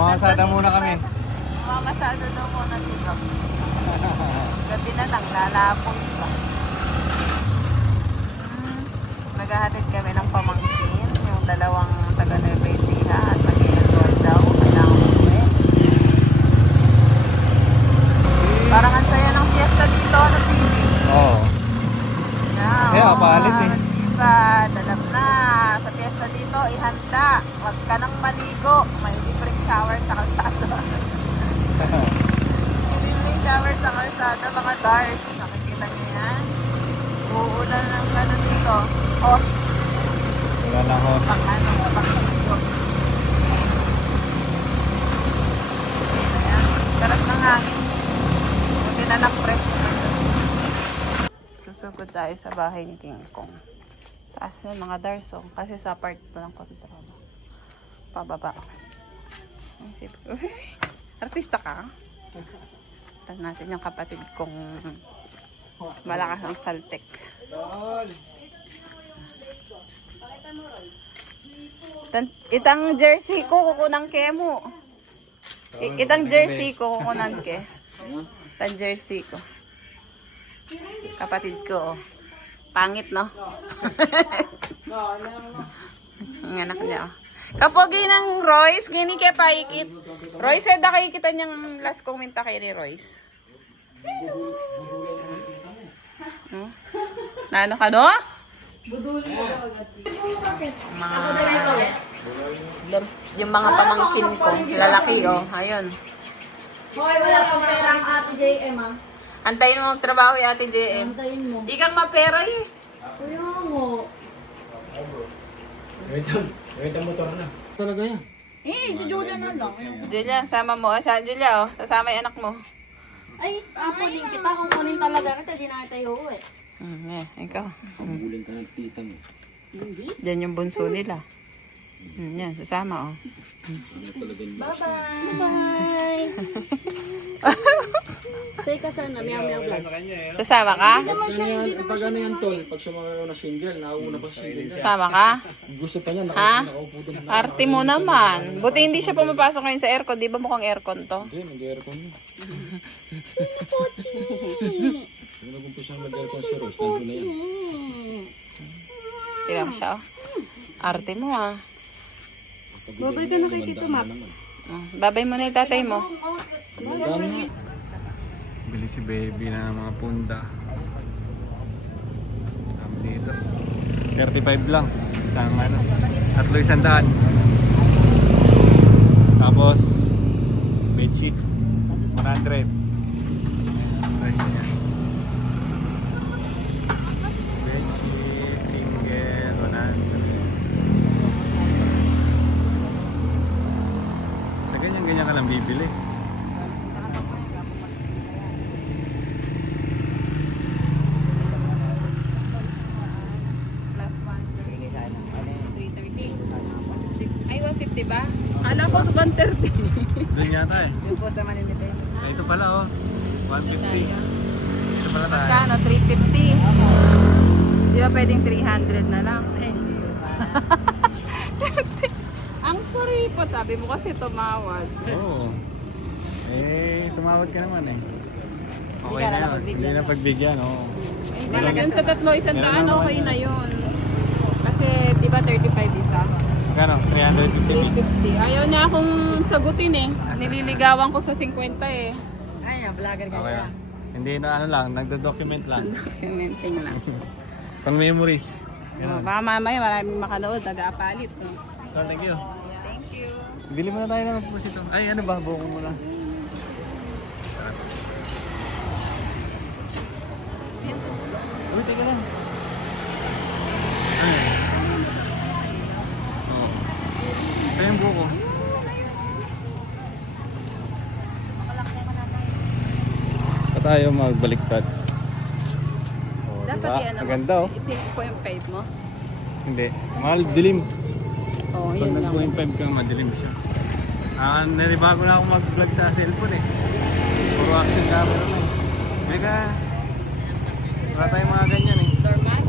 Mamasada muna kami. Mamasada daw muna dito. Gabi na lang, lalapoy pa. Naghahatid kami ng pamangkin, yung dalawang taga-Nueva Ecija at mag-i-enroll daw. Kailangan umuwi. Parang ang saya ng fiesta dito, ano Pili? Oo. Kaya, palit eh. Diba, dalap na. Sa fiesta dito, ihanda. Huwag ka nang maligo. May libreng shower sa kalsada. Libreng shower sa kalsada, mga Dars. Nakikita niyo yan? Uulan ng ano dito. Host. Wala lang host. Pang ano, pang ligo. Ayan. Karat ng hangin. Buti na lang press mo. Susugod tayo sa bahay ni King Kong. Taas na mga Darsong kasi sa part ito ng control. Pababa. Artista ka? Ito natin yung kapatid kong malakas ang saltek. Itang jersey ko kukunan ke mo. Itang jersey ko kukunan ke. Itang jersey ko. Kapatid ko. Pangit, no? Ang anak niya. Kapogi ng Royce, gini kaya paikit. Royce, da kayo kita niyang last comment kay ni Royce. Na ano ka, no? Yung mga pamangkin ko, lalaki, oh. Ayun. Hoy, wala kang pera ang Ate JM, ah. Antayin mo magtrabaho yung Ate JM. Antayin mo. Di kang mapera eh. Kuya mo. Wait ang motor na. Talaga yan. Si Julia na lang. Julia, sama mo. Sa Julia, oh. Sasama yung anak mo. Ay, apo din kita. Kung kunin talaga kita, di na tayo uuwi. Ikaw. Huling ka ng tita mo. Hindi. Diyan yung bunso nila. Yan, sasama, oh. Bye-bye. Bye. Say ka sana, meow-meow vlog. Sasama ka? Pag ano yan tol, pag sa mga na single, nauna pa sa single. Sasama ka? Gusto pa niya, Ha? nakaupo doon. Arte mo naman. Buti hindi siya pumapasok ngayon sa aircon. Di ba mukhang aircon to? Hindi, nag-aircon yun. Sino Pochi? Hindi nag-umpisa mag-aircon si Rose, nandun na yan. Tignan mo siya, oh. Arte mo, ah. Babay ka na kay Tito Map. Babay mo na yung tatay mo. Bili si baby na ng mga punda. Kami dito. 35 lang. Isang ano. Tatlo 100. Tapos bedsheet 100. Price niya. Bedsheet single 100. Sa ganyan-ganyan ka lang bibili. Plus 330. Ay, 150 ba? Kala ko 130. Doon yata eh. Yung po sa Maninites. Ay, ito pala oh. 150. Ito pala tayo. Kano? 350. Di ba pwedeng 300 na lang? Ang kuripot. Sabi mo kasi tumawad. Oo. Tumawad ka naman eh. Hindi ka na napagbigyan. Hindi na pagbigyan, oo. Yun sa tatlo, 100 okay na yun. Kasi di ba 35 isa? Magkano? 350 mil. 350. Ayaw niya akong sagutin eh. Nililigawan ko sa 50 eh. Ay, vlogger ka Okay ya. lang. Hindi na ano lang, nagdo-document lang. Documenting lang. Pang memories. Oh, baka mamaya maraming makanood, nag-aapalit. No? Oh, thank you. Thank you. Bili muna tayo ng pusito. Ay, ano ba? Buko mo lang. Uy, teka lang. Ay. Oh. Ito yung buko. Pa tayo magbaliktad. Oh, Dapat diba? yan. Maganda oh. 6.5 mo? Hindi. Mahal, dilim. Oo, Pag yun lang. nag-2.5 ka, madilim siya. Nanibago na ako mag-vlog sa cellphone eh. Puro action camera na eh. Teka, wala tayong mga ganyan eh. Doormat?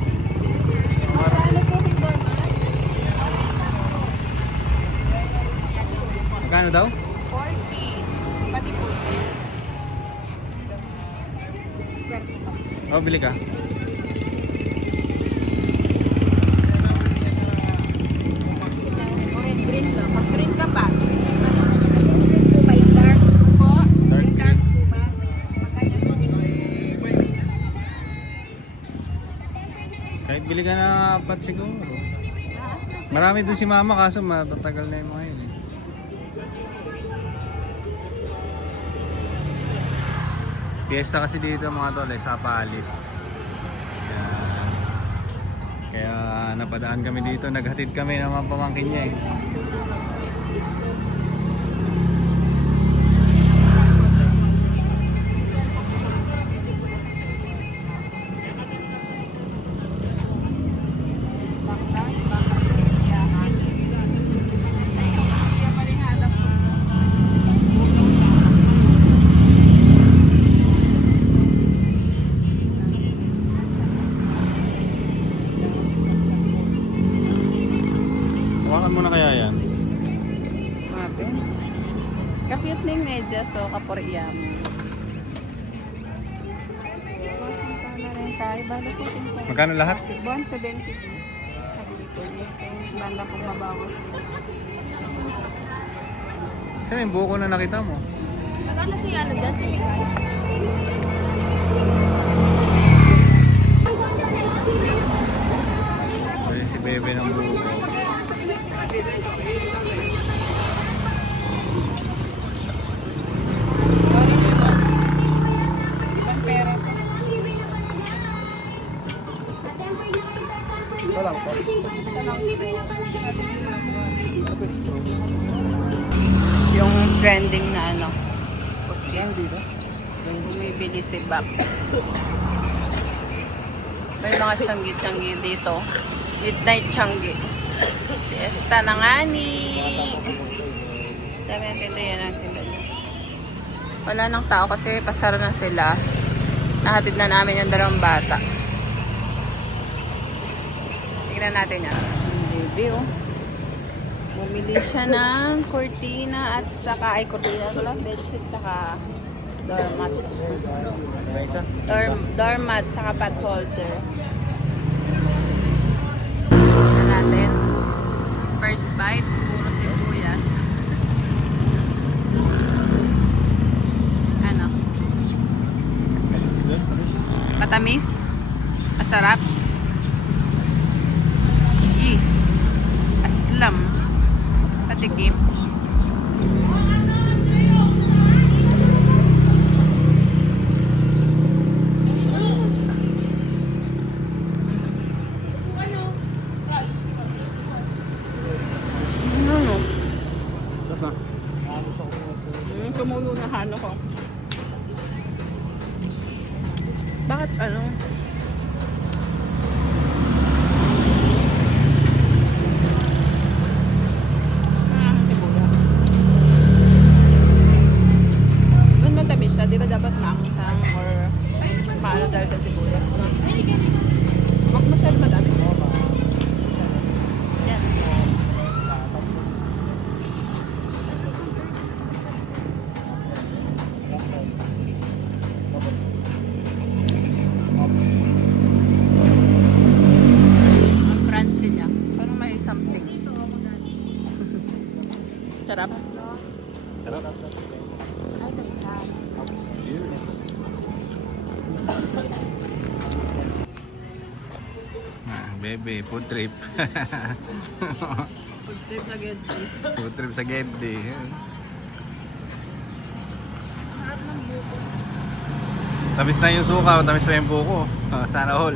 Magkano daw? Oh, bili ka. Orange green to. Pag green ka pa, By dark po. Dark green. Po ba? Kahit bili ka na apat siguro. Marami doon si mama kaso matatagal na yung mga yun eh. Fiesta kasi dito mga tol sa palit. Kaya napadaan kami dito, naghatid kami ng mga pamangkin niya eh. Hawakan mo na kaya yan? Mabe. Kakute na yung medyas, so kapuriya mo. Magkano lahat? Bon, 70. Sabi ko, banda kong mabawas. Saan yung buko na nakita mo? Magkano si ano dyan? Si Mikay? Pwede si Bebe ng buko. Ibang pera ko. Yung trending na ano. Bumibili si Bap. May mga tiyanggi-tiyanggi dito. Midnight tiyanggi. Fiesta na nga ni. Dami ang tinda yan ang tinda niya. Wala nang tao kasi pasara na sila. Nahatid na namin yung dalawang bata. Tignan natin yan. Baby oh. Bumili siya ng cortina at saka, ay cortina ko lang, bedsheet saka doormat. Doormat saka pot holder. Tignan natin. First bite, puro sibuyas. Ano? Matamis? Masarap? Aslam. Patikim. Ano? Tumulo na hano ko. Bakit ano? Di ba dapat maanghang or paano dahil sa sibuyas? No? Wag masyad madami. Yan. Ang crunchy niya. Parang may something. Sarap. Sarap. Bebe, food trip. Food trip sa Gedli. Food trip sa Gedli. Tamis na yung suka, tamis na yung buko. Sana all.